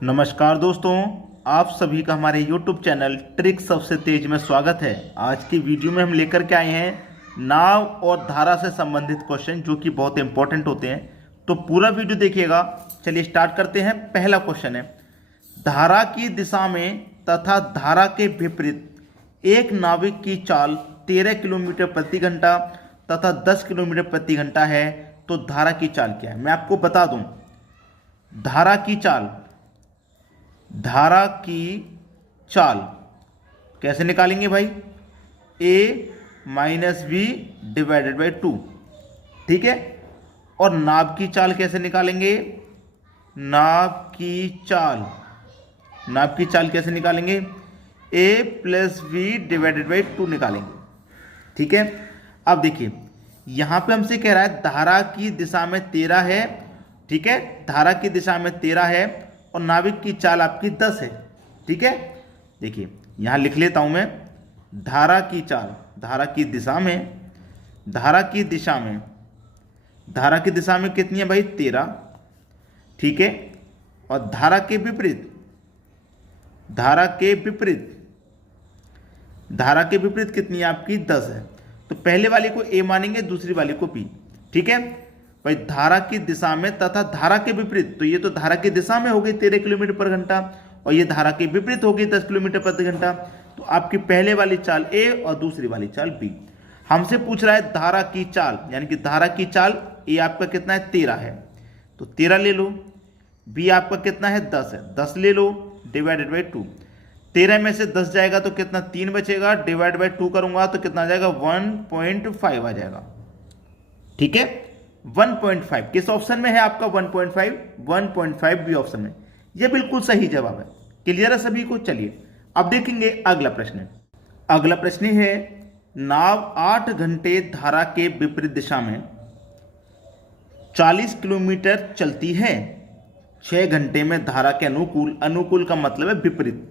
नमस्कार दोस्तों, आप सभी का हमारे YouTube चैनल ट्रिक सबसे तेज में स्वागत है। आज की वीडियो में हम लेकर के आए हैं नाव और धारा से संबंधित क्वेश्चन जो कि बहुत इंपॉर्टेंट होते हैं, तो पूरा वीडियो देखिएगा। चलिए स्टार्ट करते हैं। पहला क्वेश्चन है, धारा की दिशा में तथा धारा के विपरीत एक नाविक की चाल 13 किलोमीटर प्रति घंटा तथा 10 किलोमीटर प्रति घंटा है, तो धारा की चाल क्या है? मैं आपको बता दूं, धारा की चाल कैसे निकालेंगे भाई? a minus B divided by 2, ठीक है। और नाव की चाल कैसे निकालेंगे? नाव की चाल कैसे निकालेंगे? a plus B divided by 2 निकालेंगे, ठीक है। अब देखिए, यहां पे हमसे कह रहा है धारा की दिशा में 13 है, ठीक है। धारा की दिशा में 13 है और नाविक की चाल आपकी 10 है, ठीक है। देखिए यहां लिख लेता हूं मैं, धारा की चाल, धारा की दिशा में कितनी है भाई? 13, ठीक है। और धारा के विपरीत कितनी है आपकी? 10 है। तो पहले वाले को ए मानेंगे, दूसरी वाले को बी, ठीक है भाई। धारा की दिशा में तथा धारा के विपरीत, तो ये तो धारा की दिशा में हो गई 13 किलोमीटर पर घंटा और ये धारा के विपरीत हो गई 10 किलोमीटर प्रति घंटा। तो आपकी पहले वाली चाल ए और दूसरी वाली चाल बी। हमसे पूछ रहा है धारा की चाल, यानी कि धारा की चाल ए आपका कितना है? 13 है, तो 13 ले लो। बी आपका कितना है? 10 है, 10 ले लो डिवाइडेड बाई 2। 13 में से 10 जाएगा तो कितना? 3 बचेगा, डिवाइड बाई 2 करूंगा तो कितना आ जाएगा? 1.5 आ जाएगा, ठीक है। 1.5 किस ऑप्शन में है आपका? 1.5 बी ऑप्शन में। यह बिल्कुल सही जवाब है। क्लियर है सभी को? चलिए अब देखेंगे अगला प्रश्न है, नाव 8 घंटे धारा के विपरीत दिशा में 40 किलोमीटर चलती है। 6 घंटे में धारा के अनुकूल का मतलब है विपरीत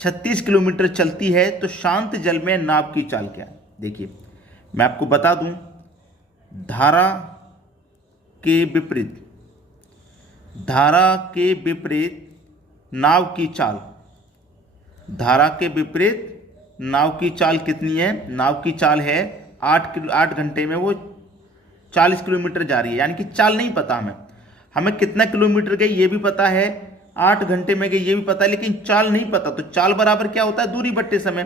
36 किलोमीटर चलती है, तो शांत जल में नाव की चाल क्या है? देखिए मैं आपको बता दूं, धारा के विपरीत नाव की चाल कितनी है? नाव की चाल है 8 घंटे में वो 40 किलोमीटर जा रही है, यानी कि चाल नहीं पता हमें कितना किलोमीटर गई ये भी पता है, 8 घंटे में गई ये भी पता है, लेकिन चाल नहीं पता। तो चाल बराबर क्या होता है? दूरी बट्टे समय।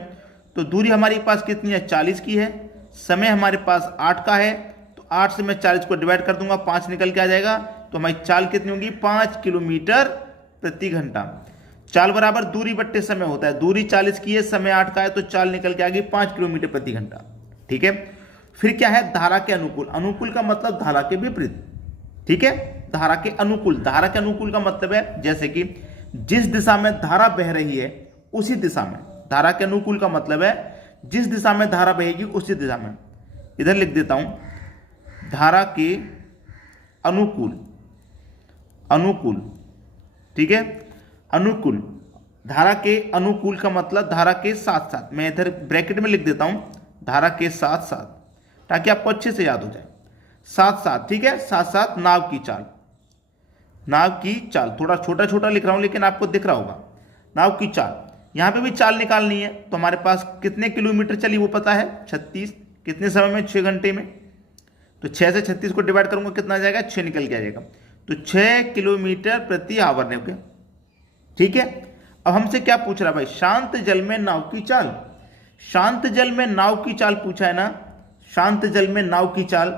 तो दूरी हमारे पास कितनी है? 40 की है। समय हमारे पास 8 का है, 8 से मैं 40 को डिवाइड कर दूंगा, 5 निकल के आ जाएगा। तो हमारी चाल कितनी होगी? 5 किलोमीटर प्रति घंटा। चाल बराबर दूरी बट्टे समय होता है। दूरी 40 की है, समय 8 का है, तो चाल निकल के आ गई 5 किलोमीटर प्रति घंटा, ठीक है। फिर क्या है? धारा के अनुकूल का मतलब धारा के विपरीत, ठीक है। धारा के अनुकूल का मतलब है जैसे कि जिस दिशा में धारा बह रही है उसी दिशा में। धारा के अनुकूल का मतलब है जिस दिशा में धारा बहेगी उसी दिशा में। इधर लिख देता हूं, धारा के अनुकूल, ठीक है। अनुकूल, धारा के अनुकूल का मतलब धारा के साथ साथ। मैं इधर ब्रैकेट में लिख देता हूं, धारा के साथ साथ, ताकि आपको अच्छे से याद हो जाए। साथ साथ, ठीक है। साथ साथ नाव की चाल थोड़ा छोटा छोटा लिख रहा हूं, लेकिन आपको दिख रहा होगा। नाव की चाल, यहां पे भी चाल निकालनी है, तो हमारे पास कितने किलोमीटर चली वो पता है, 36। कितने समय में? 6 घंटे में। तो 6 से 36 को डिवाइड करूंगा, कितना आ जाएगा? 6 निकल के आ जाएगा। तो 6 किलोमीटर प्रति आवर ने, ठीक है। अब हमसे क्या पूछ रहा है भाई? शांत जल में नाव की चाल। शांत जल में नाव की चाल पूछा है ना, शांत जल में नाव की चाल।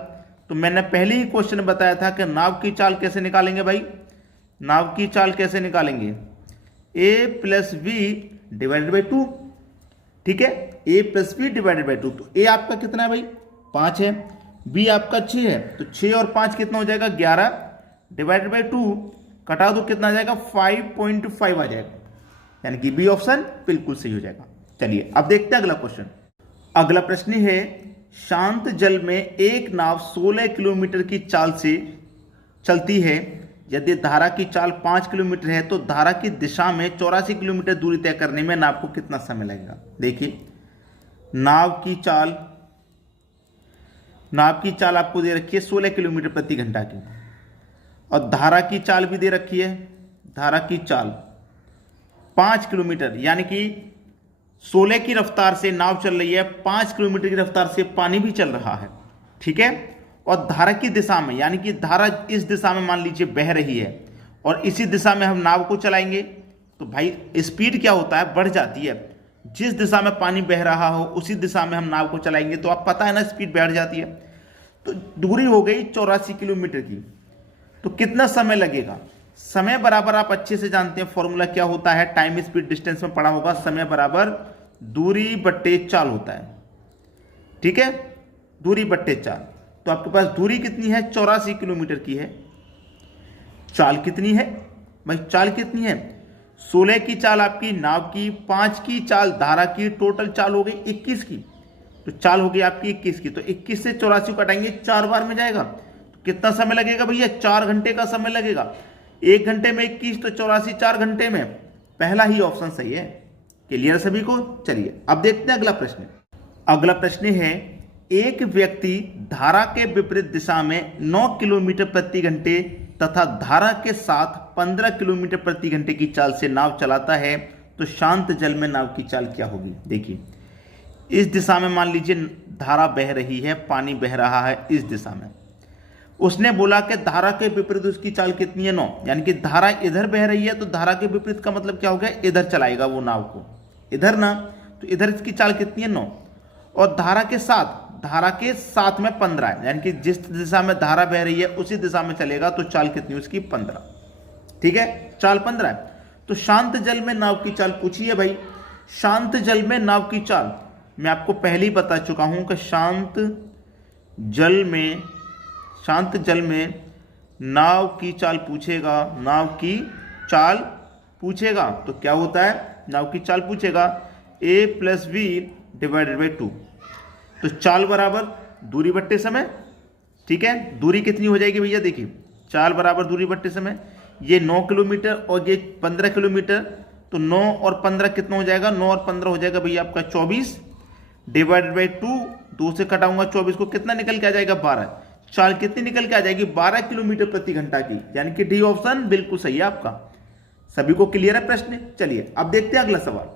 तो मैंने पहले ही क्वेश्चन बताया था कि नाव की चाल कैसे निकालेंगे भाई? नाव की चाल कैसे निकालेंगे? a plus B divided by 2, ठीक है। a plus B divided by 2। तो a आपका कितना है भाई? 5 है। b आपका 6 है, तो 6 और 5 कितना हो जाएगा? 11 डिवाइडेड बाई 2, कटा दो कितना आ जाएगा? 5.5 आ जाएगा, यानी कि बी ऑप्शन बिल्कुल सही हो जाएगा। चलिए अब देखते हैं अगला प्रश्न है, शांत जल में एक नाव 16 किलोमीटर की चाल से चलती है। यदि धारा की चाल 5 किलोमीटर है तो धारा की दिशा में 84 किलोमीटर दूरी तय करने में नाव को कितना समय लगेगा? देखिए नाव की चाल आपको दे रखी है 16 किलोमीटर प्रति घंटा की, और धारा की चाल भी दे रखी है। धारा की चाल 5 किलोमीटर, यानी कि 16 की रफ्तार से नाव चल रही है, 5 किलोमीटर की रफ्तार से पानी भी चल रहा है, ठीक है। और धारा की दिशा में, यानी कि धारा इस दिशा में मान लीजिए बह रही है और इसी दिशा में हम नाव को चलाएंगे, तो भाई स्पीड क्या होता है, बढ़ जाती है। जिस दिशा में पानी बह रहा हो उसी दिशा में हम नाव को चलाएंगे, तो आप पता है ना, स्पीड बढ़ जाती है। तो दूरी हो गई 84 किलोमीटर की। तो कितना समय लगेगा? समय बराबर आप अच्छे से जानते हैं, फॉर्मूला क्या होता है, टाइम स्पीड डिस्टेंस में पढ़ा होगा, समय बराबर दूरी बट्टे चाल होता है, ठीक है, दूरी बट्टे चाल। तो आपके पास दूरी कितनी है? 84 किलोमीटर की है। चाल कितनी है भाई? चाल कितनी है? 16 की चाल आपकी नाव की, 5 की चाल धारा की, टोटल चाल हो गई 21 की। तो चाल हो गई आपकी 21 की। तो 21 से 84 को काटेंगे, 4 बार में जाएगा। तो कितना समय लगेगा भैया? 4 घंटे का समय लगेगा। 1 घंटे में 21 तो 84 4 घंटे में। पहला ही ऑप्शन सही है। क्लियर सभी को? चलिए अब देखते हैं अगला प्रश्न। अगला प्रश्न है, एक व्यक्ति धारा के विपरीत दिशा में 9 किलोमीटर प्रति घंटे तथा धारा के साथ 15 किलोमीटर प्रति घंटे की चाल से नाव चलाता है, तो शांत जल में नाव की चाल क्या होगी? देखिए, इस दिशा में मान लीजिए धारा बह रही है, पानी बह रहा है इस दिशा में। उसने बोला कि धारा के विपरीत उसकी चाल कितनी है? 9। यानी कि धारा इधर बह रही है, तो धारा के विपरीत का मतलब क्या हो गया? इधर चलाएगा वो नाव को, इधर ना, तो इधर इसकी चाल कितनी है? 9। और धारा के साथ में 15 है, यानी कि जिस दिशा में धारा बह रही है उसी दिशा में चलेगा, तो चाल कितनी उसकी? 15। ठीक है, चाल 15 है। तो शांत जल में नाव की चाल पूछी है भाई। शांत जल में नाव की चाल मैं आपको पहले ही बता चुका हूं कि शांत जल में नाव की चाल पूछेगा, नाव की चाल पूछेगा, तो क्या होता है? नाव की चाल पूछेगा a+v/2। तो चाल बराबर दूरी बट्टे समय, ठीक है। दूरी कितनी हो जाएगी भैया? देखिए, चाल बराबर दूरी बट्टे समय। ये 9 किलोमीटर और ये 15 किलोमीटर, तो 9 और 15 कितना हो जाएगा? 9 और 15 हो जाएगा भैया आपका 24 / 2। 2 से कटाऊंगा 24 को, कितना निकल के आ जाएगा? 12। चाल कितनी निकल के आ जाएगी? 12 किलोमीटर प्रति घंटा की, यानी कि डी ऑप्शन बिल्कुल सही है आपका। सभी को क्लियर है प्रश्न? चलिए अब देखते हैं अगला सवाल।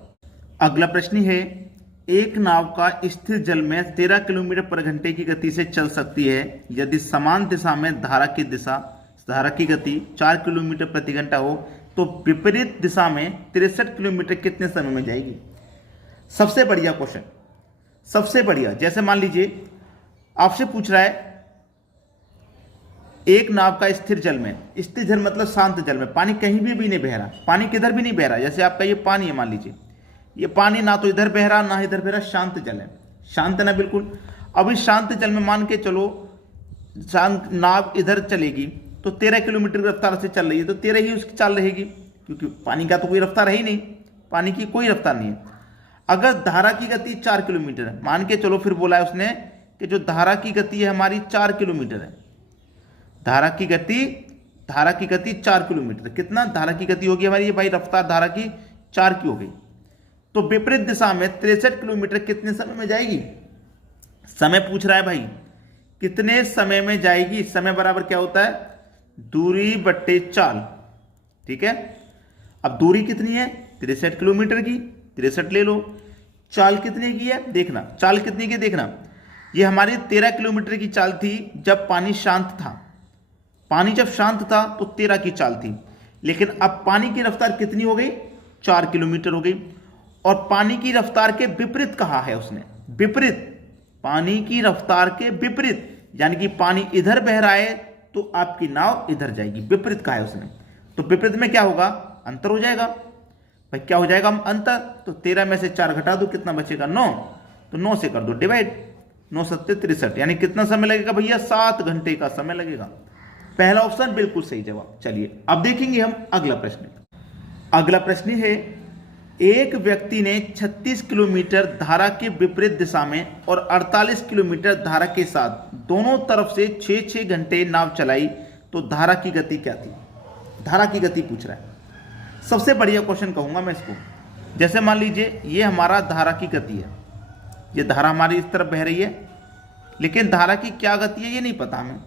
अगला प्रश्न है, एक नाव का स्थिर जल में 13 किलोमीटर पर घंटे की गति से चल सकती है यदि समान दिशा में धारा की गति 4 किलोमीटर प्रति घंटा हो, तो विपरीत दिशा में 63 किलोमीटर कितने समय में जाएगी? सबसे बढ़िया क्वेश्चन, सबसे बढ़िया। जैसे मान लीजिए आपसे पूछ रहा है, एक नाव का स्थिर जल में, स्थिर जल मतलब शांत जल में, पानी कहीं भी नहीं बह रहा, पानी किधर भी नहीं बह रहा। जैसे आपका ये पानी है, मान लीजिए ये पानी ना तो इधर बह रहा ना इधर बह रहा, शांत जल है, शांत है ना बिल्कुल। अब इस शांत जल में मान के चलो शांत नाव इधर चलेगी, तो 13 किलोमीटर की रफ्तार से चल रही है, तो 13 ही उसकी चाल रहेगी, क्योंकि पानी का तो कोई रफ्तार है ही नहीं, पानी की कोई रफ्तार नहीं है। अगर धारा की गति 4 किलोमीटर है, मान के चलो, फिर बोला है उसने कि जो धारा की गति है हमारी 4 किलोमीटर है, धारा की गति 4 किलोमीटर, कितना धारा की गति होगी हमारी? ये भाई रफ्तार धारा की 4 की हो गई। तो विपरीत दिशा में 63 किलोमीटर कितने समय में जाएगी? समय पूछ रहा है भाई, कितने समय में जाएगी? समय बराबर क्या होता है? दूरी बट्टे चाल, ठीक है। अब दूरी कितनी है? 63 किलोमीटर की, 63 ले लो। चाल कितने की है? देखना, चाल कितनी की देखना। ये हमारी 13 किलोमीटर की चाल थी जब पानी शांत था। पानी जब शांत था तो 13 की चाल थी, लेकिन अब पानी की रफ्तार कितनी हो गई? 4 किलोमीटर हो गई। और पानी की रफ्तार के विपरीत कहा है उसने, विपरीत, पानी की रफ्तार के विपरीत, यानी कि पानी इधर बह रहा है तो आपकी नाव इधर जाएगी, विपरीत कहा है उसने। तो विपरीत में क्या होगा? अंतर हो जाएगा भाई। क्या हो जाएगा? अंतर। तो 13 में से 4 घटा दो, कितना बचेगा? 9। तो 9 से कर दो डिवाइड, 9 7 63, यानी कितना समय लगेगा भैया? 7 घंटे का समय लगेगा। पहला ऑप्शन बिल्कुल सही जवाब। चलिए अब देखेंगे हम अगला प्रश्न। अगला प्रश्न है, एक व्यक्ति ने 36 किलोमीटर धारा के विपरीत दिशा में और 48 किलोमीटर धारा के साथ दोनों तरफ से 6-6 घंटे नाव चलाई, तो धारा की गति क्या थी? धारा की गति पूछ रहा है। सबसे बढ़िया क्वेश्चन कहूंगा मैं इसको। जैसे मान लीजिए ये हमारा धारा की गति है, ये धारा हमारी इस तरफ बह रही है, लेकिन धारा की क्या गति है ये नहीं पता हमें,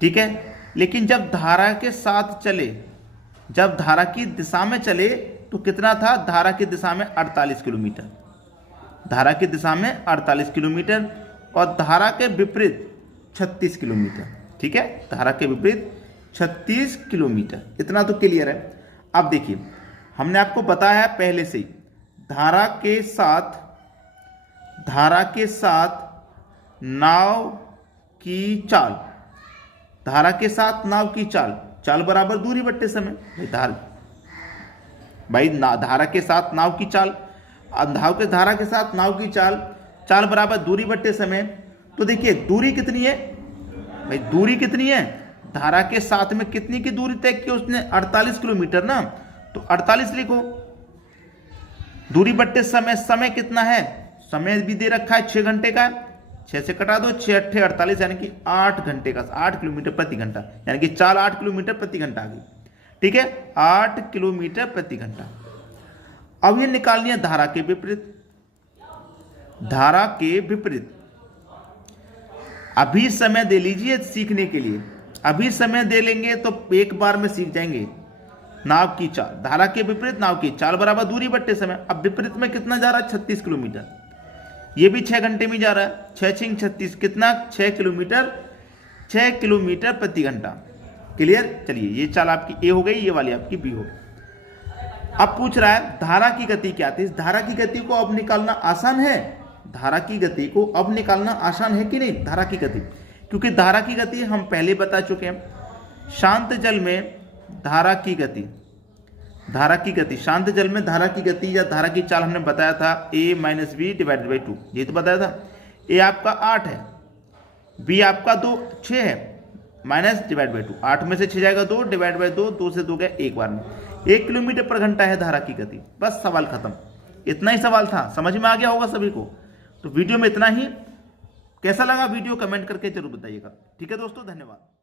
ठीक है। लेकिन जब धारा के साथ चले, जब धारा की दिशा में चले तो कितना था, धारा की दिशा में 48 किलोमीटर, धारा की दिशा में 48 किलोमीटर और धारा के विपरीत 36 किलोमीटर। ठीक है, धारा के विपरीत 36 किलोमीटर, इतना तो क्लियर है। अब देखिए हमने आपको बताया है पहले से ही, धारा के साथ नाव की चाल, धारा के साथ नाव की चाल, चाल बराबर दूरी बट्टे समय। धारा के साथ नाव की चाल, धारा के साथ नाव की चाल, चाल बराबर दूरी बट्टे समय। तो देखिए दूरी कितनी है भाई, दूरी कितनी है, धारा के साथ में कितनी की दूरी तय की उसने, 48 किलोमीटर ना, तो 48 लिखो। दूरी बट्टे समय, समय कितना है, समय भी दे रखा है 6 घंटे का, 6 से कटा दो, 6 अट्ठे 48 यानी कि 8 घंटे का, 8 किलोमीटर प्रति घंटा, यानी कि चाल 8 किलोमीटर प्रति घंटा आ गई। ठीक है, 8 किलोमीटर प्रति घंटा। अब ये निकालनी है धारा के विपरीत, धारा के विपरीत। अभी समय दे लीजिए सीखने के लिए, अभी समय दे लेंगे तो एक बार में सीख जाएंगे। नाव की चाल, धारा के विपरीत नाव की चाल बराबर दूरी बट्टे समय। अब विपरीत में कितना जा रहा है, 36 किलोमीटर, ये भी 6 घंटे में जा रहा है, 6 6 36 कितना, 6 किलोमीटर, 6 किलोमीटर प्रति घंटा। क्लियर, चलिए ये चाल आपकी ए हो गई, ये वाली आपकी बी हो गई। अब पूछ रहा है धारा की गति क्या थी। इस धारा की गति को अब निकालना आसान है, धारा की गति को अब निकालना आसान है कि नहीं, धारा की गति, क्योंकि धारा की गति हम पहले बता चुके हैं। शांत जल में धारा की गति, धारा की गति, शांत जल में धारा की गति या धारा की चाल हमने बताया था a - b डिवाइडेड बाई 2, ये तो बताया था। a आपका 8 है, b आपका 6 है, माइनस डिवाइड बाई 2, 8 में से 6 जाएगा 2, डिवाइड बाई 2, 2 से 2 गया एक बार में। 1 किलोमीटर पर घंटा है धारा की गति। बस सवाल खत्म, इतना ही सवाल था, समझ में आ गया होगा सभी को। तो वीडियो में इतना ही, कैसा लगा वीडियो कमेंट करके जरूर बताइएगा। ठीक है दोस्तों, धन्यवाद।